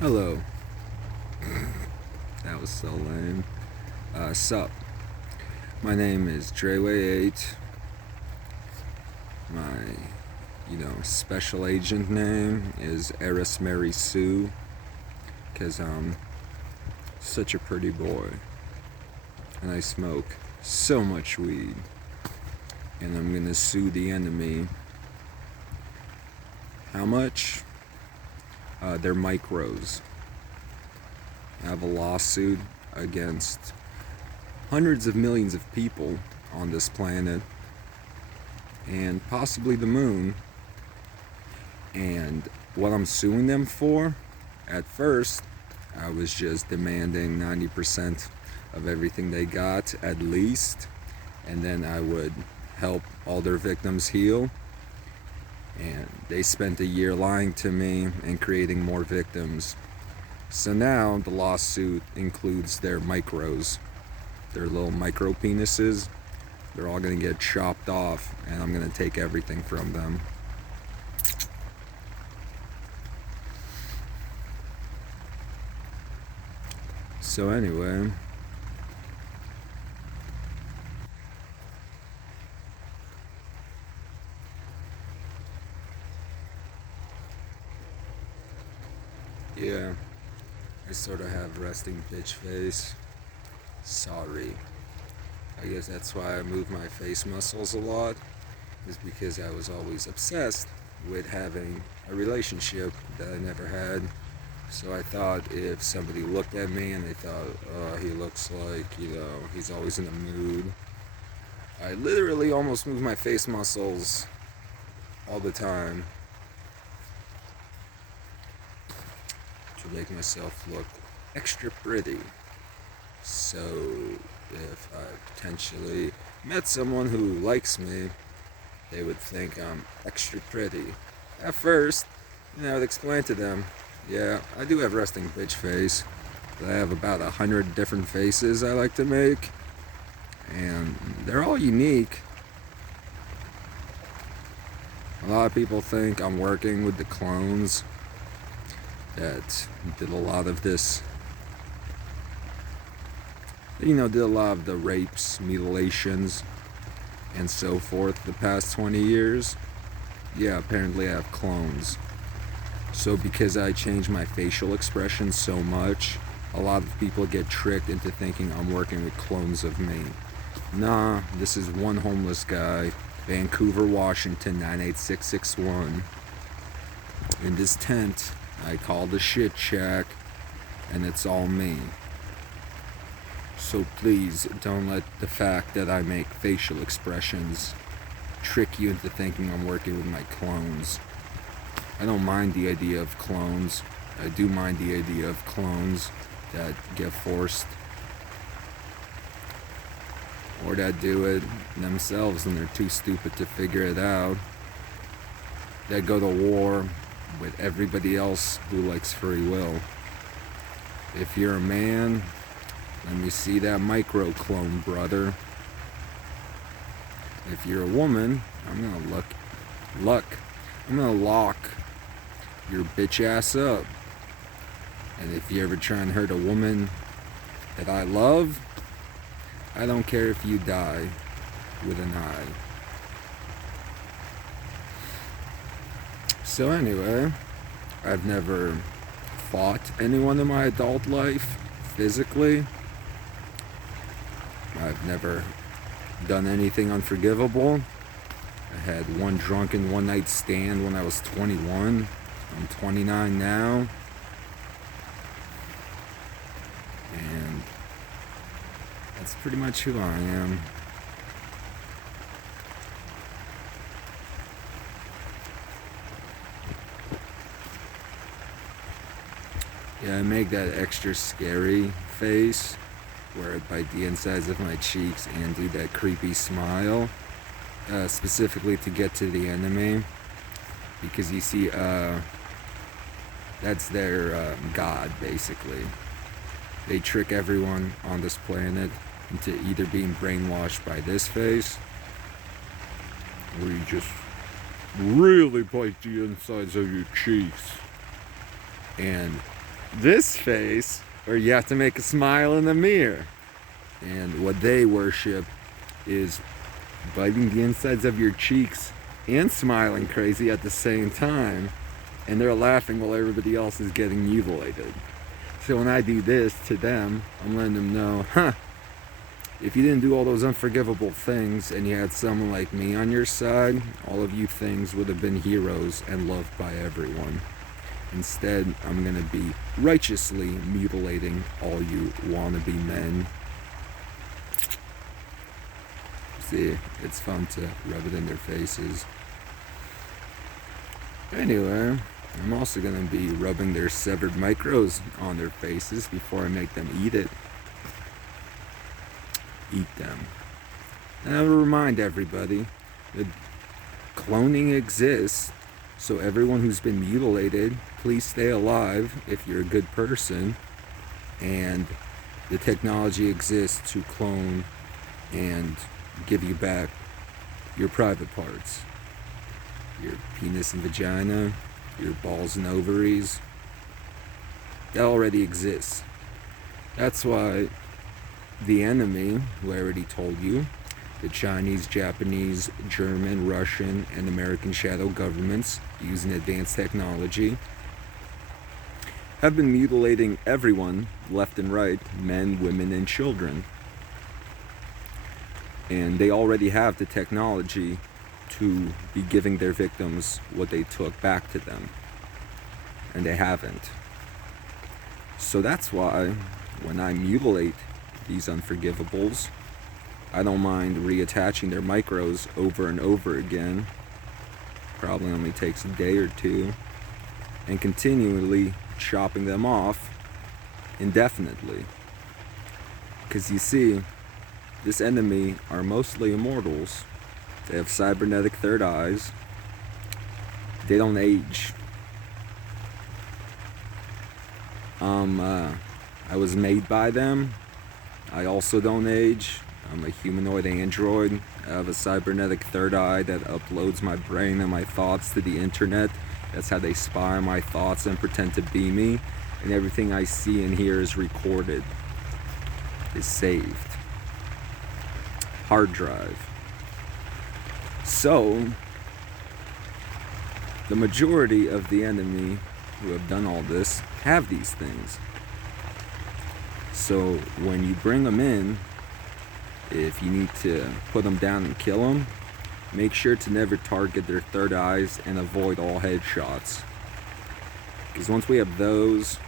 Hello. That was so lame. Sup. My name is Dreyway8. My, special agent name is Eris Mary Sue. Because I'm such a pretty boy. And I smoke so much weed. And I'm gonna sue the enemy. How much? They're micros. I have a lawsuit against hundreds of millions of people on this planet and possibly the moon. And what I'm suing them for, at first, I was just demanding 90% of everything they got, at least, and then I would help all their victims heal. And they spent a year lying to me and creating more victims. So now the lawsuit includes their micros, their little micro penises. They're all gonna get chopped off, and I'm gonna take everything from them. So anyway, yeah, I sort of have resting bitch face. Sorry. I guess that's why I move my face muscles a lot, is because I was always obsessed with having a relationship that I never had. So I thought if somebody looked at me and they thought, oh, he looks like, he's always in a mood. I literally almost move my face muscles all the time to make myself look extra pretty. So if I potentially met someone who likes me, they would think I'm extra pretty. At first, I would explain to them, yeah, I do have resting bitch face. I have about 100 different faces I like to make, and they're all unique. A lot of people think I'm working with the clones that did a lot of this, did a lot of the rapes, mutilations, and so forth the past 20 years. Yeah, apparently I have clones. So because I change my facial expression so much, a lot of people get tricked into thinking I'm working with clones of me. Nah, this is one homeless guy, Vancouver, Washington, 98661. In this tent, I call the shit shack, and it's all me. So please don't let the fact that I make facial expressions trick you into thinking I'm working with my clones. I don't mind the idea of clones. I do mind the idea of clones that get forced or that do it themselves and they're too stupid to figure it out. That go to war with everybody else who likes free will. If you're a man, let me see that micro clone, brother. If you're a woman, I'm gonna I'm gonna lock your bitch ass up. And if you ever try and hurt a woman that I love, I don't care if you die with an eye. So anyway, I've never fought anyone in my adult life physically. I've never done anything unforgivable. I had one drunken one night stand when I was 21. I'm 29 now. And that's pretty much who I am. Yeah, I make that extra scary face where I bite the insides of my cheeks and do that creepy smile, specifically to get to the enemy. Because you see, that's their god, basically. They trick everyone on this planet into either being brainwashed by this face, where you just really bite the insides of your cheeks, and this face where you have to make a smile in the mirror. And what they worship is biting the insides of your cheeks and smiling crazy at the same time. And they're laughing while everybody else is getting mutilated. So when I do this to them, I'm letting them know, if you didn't do all those unforgivable things and you had someone like me on your side, all of you things would have been heroes and loved by everyone. Instead, I'm going to be righteously mutilating all you wannabe men. See, it's fun to rub it in their faces. Anyway, I'm also going to be rubbing their severed micros on their faces before I make them eat it. Eat them. And I will remind everybody that cloning exists, so everyone who's been mutilated, please stay alive if you're a good person. And the technology exists to clone and give you back your private parts. Your penis and vagina, your balls and ovaries. That already exists. That's why the enemy, who I already told you, the Chinese, Japanese, German, Russian, and American shadow governments using advanced technology, have been mutilating everyone left and right, men, women, and children. And they already have the technology to be giving their victims what they took back to them. And they haven't. So that's why when I mutilate these unforgivables, I don't mind reattaching their micros over and over again. Probably only takes a day or two. And continually chopping them off indefinitely. Because you see, this enemy are mostly immortals. They have cybernetic third eyes. They don't age. I was made by them. I also don't age. I'm a humanoid android. I have a cybernetic third eye that uploads my brain and my thoughts to the internet. That's how they spy on my thoughts and pretend to be me. And everything I see and hear is recorded, is saved. Hard drive. So, the majority of the enemy who have done all this have these things. So when you bring them in, if you need to put them down and kill them, make sure to never target their third eyes and avoid all headshots. Because once we have those,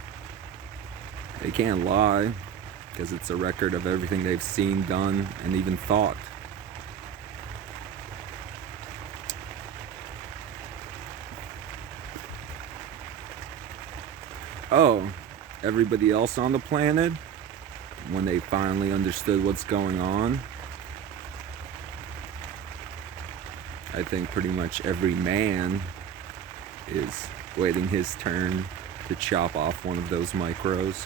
they can't lie, because it's a record of everything they've seen, done, and even thought. Oh, everybody else on the planet, when they finally understood what's going on, I think pretty much every man is waiting his turn to chop off one of those micros.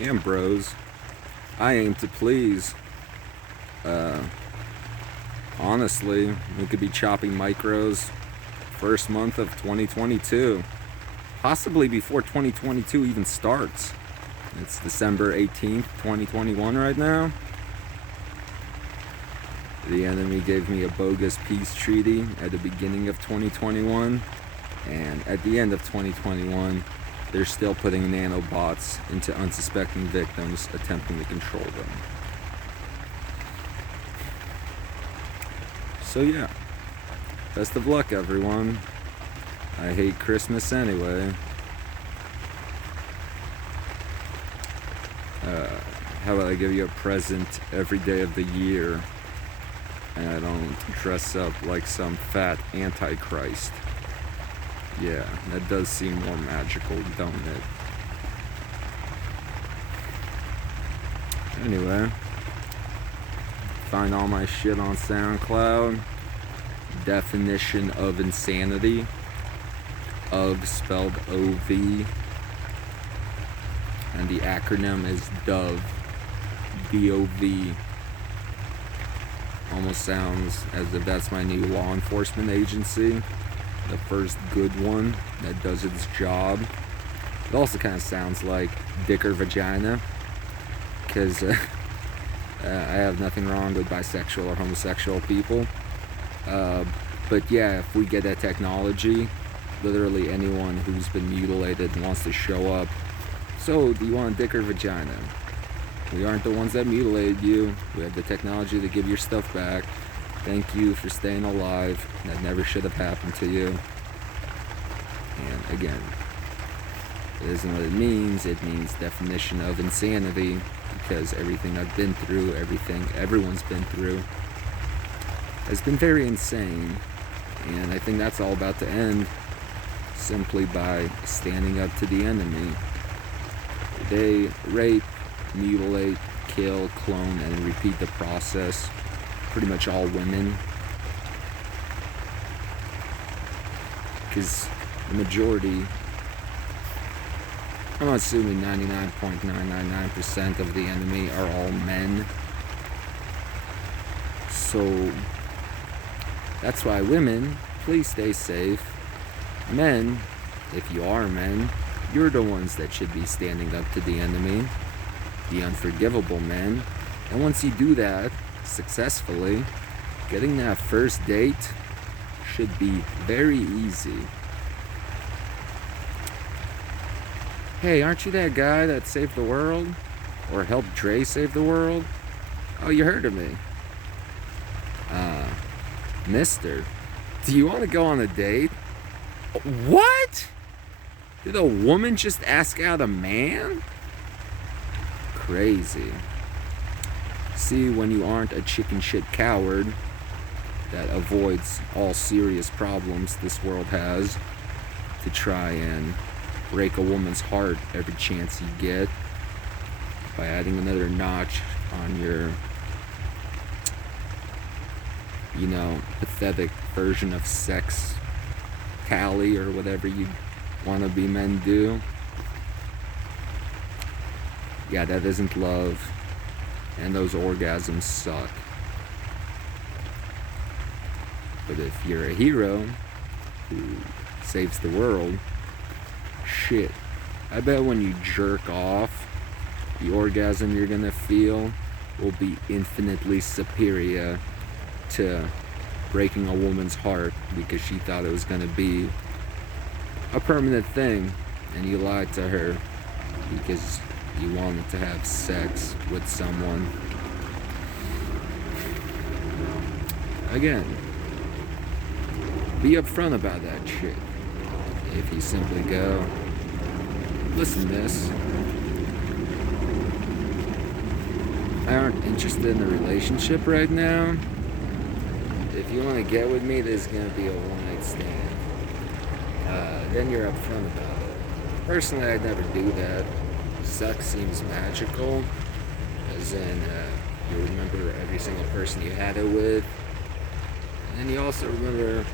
And bros, I aim to please. Honestly, we could be chopping micros first month of 2022, possibly before 2022 even starts. It's December 18th, 2021 right now. The enemy gave me a bogus peace treaty at the beginning of 2021, and at the end of 2021, they're still putting nanobots into unsuspecting victims, attempting to control them. So yeah, best of luck, everyone. I hate Christmas anyway. How about I give you a present every day of the year, and I don't dress up like some fat antichrist? Yeah, that does seem more magical, don't it? Anyway, find all my shit on SoundCloud. Definition of insanity. Of spelled O-V. And the acronym is DOVE. D-O-V. Almost sounds as if that's my new law enforcement agency. the first good one that does its job. It also kind of sounds like dick or vagina, because I have nothing wrong with bisexual or homosexual people. But yeah, if we get that technology, literally anyone who's been mutilated wants to show up. So, do you want a dick or vagina? We aren't the ones that mutilated you. We have the technology to give your stuff back. Thank you for staying alive. That never should have happened to you. And again, it isn't what it means. It means definition of insanity, because everything I've been through, everything everyone's been through, has been very insane. And I think that's all about to end simply by standing up to the enemy. They rape, mutilate, kill, clone, and repeat the process. Pretty much all women. Because the majority, I'm assuming 99.999% of the enemy are all men. So that's why women, please stay safe. Men, if you are men, you're the ones that should be standing up to the enemy, the unforgivable men. And once you do that successfully, getting that first date should be very easy. Hey, aren't you that guy that saved the world? Or helped Dre save the world? Oh, you heard of me. Mister, do you want to go on a date? What? Did a woman just ask out a man? Crazy. See, when you aren't a chicken shit coward that avoids all serious problems this world has to try and break a woman's heart every chance you get by adding another notch on your, pathetic version of sex tally or whatever you wannabe men do. Yeah, that isn't love, and those orgasms suck. But if you're a hero who saves the world, shit, I bet when you jerk off, the orgasm you're gonna feel will be infinitely superior to breaking a woman's heart because she thought it was gonna be a permanent thing, and you lied to her because you wanted to have sex with someone. Again, be upfront about that shit. If you simply go, listen, miss, I aren't interested in a relationship right now. If you want to get with me, this is going to be a one-night stand. Then you're upfront about it. Personally, I'd never do that. Sex seems magical, as in you remember every single person you had it with, and you also remember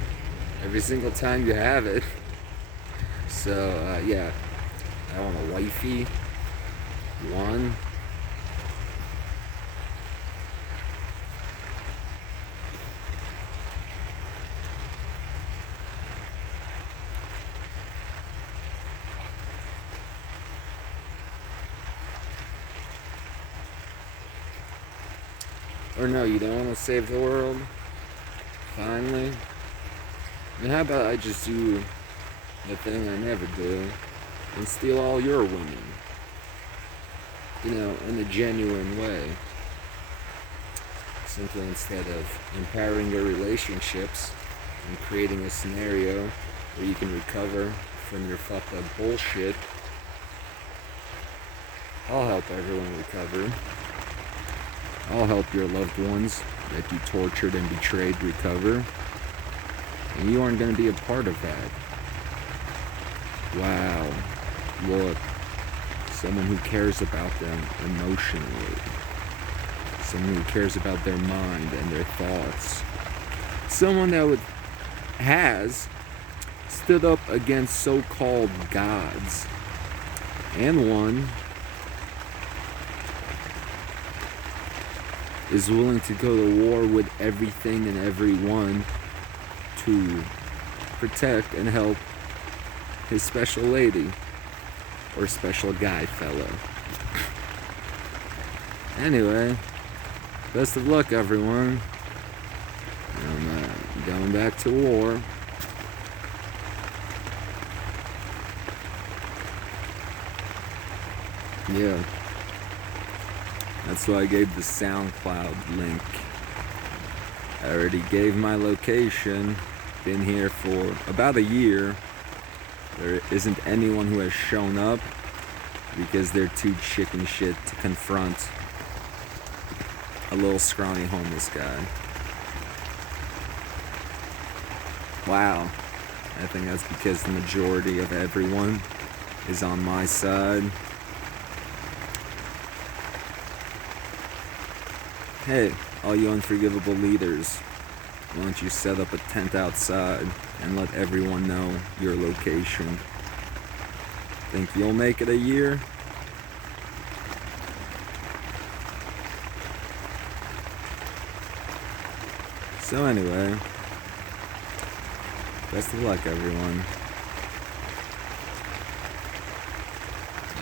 every single time you have it. So yeah, I want a wifey. One. Or no, you don't want to save the world? Finally? And how about I just do the thing I never do and steal all your women? In a genuine way. Simply instead of empowering your relationships and creating a scenario where you can recover from your fucked up bullshit, I'll help everyone recover. I'll help your loved ones that you tortured and betrayed recover. And you aren't going to be a part of that. Wow. Look. Someone who cares about them emotionally. Someone who cares about their mind and their thoughts. Someone that has stood up against so-called gods. And one is willing to go to war with everything and everyone to protect and help his special lady or special guy fellow. Anyway, best of luck, everyone. I'm going back to war. Yeah. That's why I gave the SoundCloud link. I already gave my location. Been here for about a year. There isn't anyone who has shown up because they're too chicken shit to confront a little scrawny homeless guy. Wow. I think that's because the majority of everyone is on my side. Hey, all you unforgivable leaders, why don't you set up a tent outside and let everyone know your location? Think you'll make it a year? So anyway, best of luck, everyone.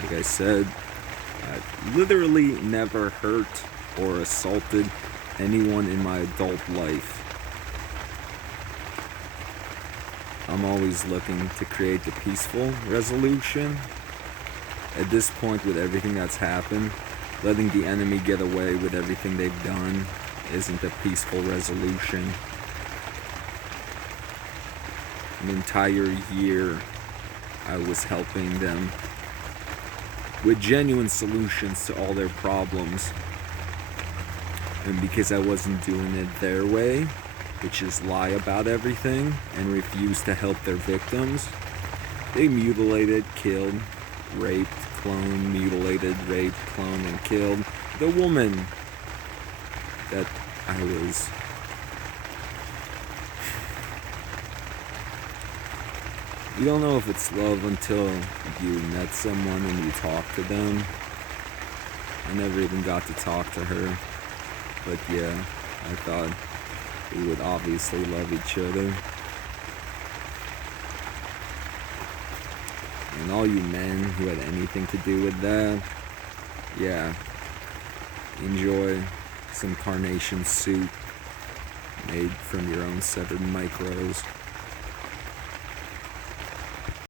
Like I said, I've literally never hurt or assaulted anyone in my adult life. I'm always looking to create a peaceful resolution. At this point, with everything that's happened, letting the enemy get away with everything they've done isn't a peaceful resolution. An entire year I was helping them with genuine solutions to all their problems. And because I wasn't doing it their way, which is lie about everything and refuse to help their victims, they mutilated, killed, raped, cloned, mutilated, raped, cloned, and killed the woman that I was you don't know if it's love until you met someone and you talk to them. I never even got to talk to her, but yeah, I thought we would obviously love each other. And all you men who had anything to do with that, yeah, enjoy some carnation soup made from your own severed micros.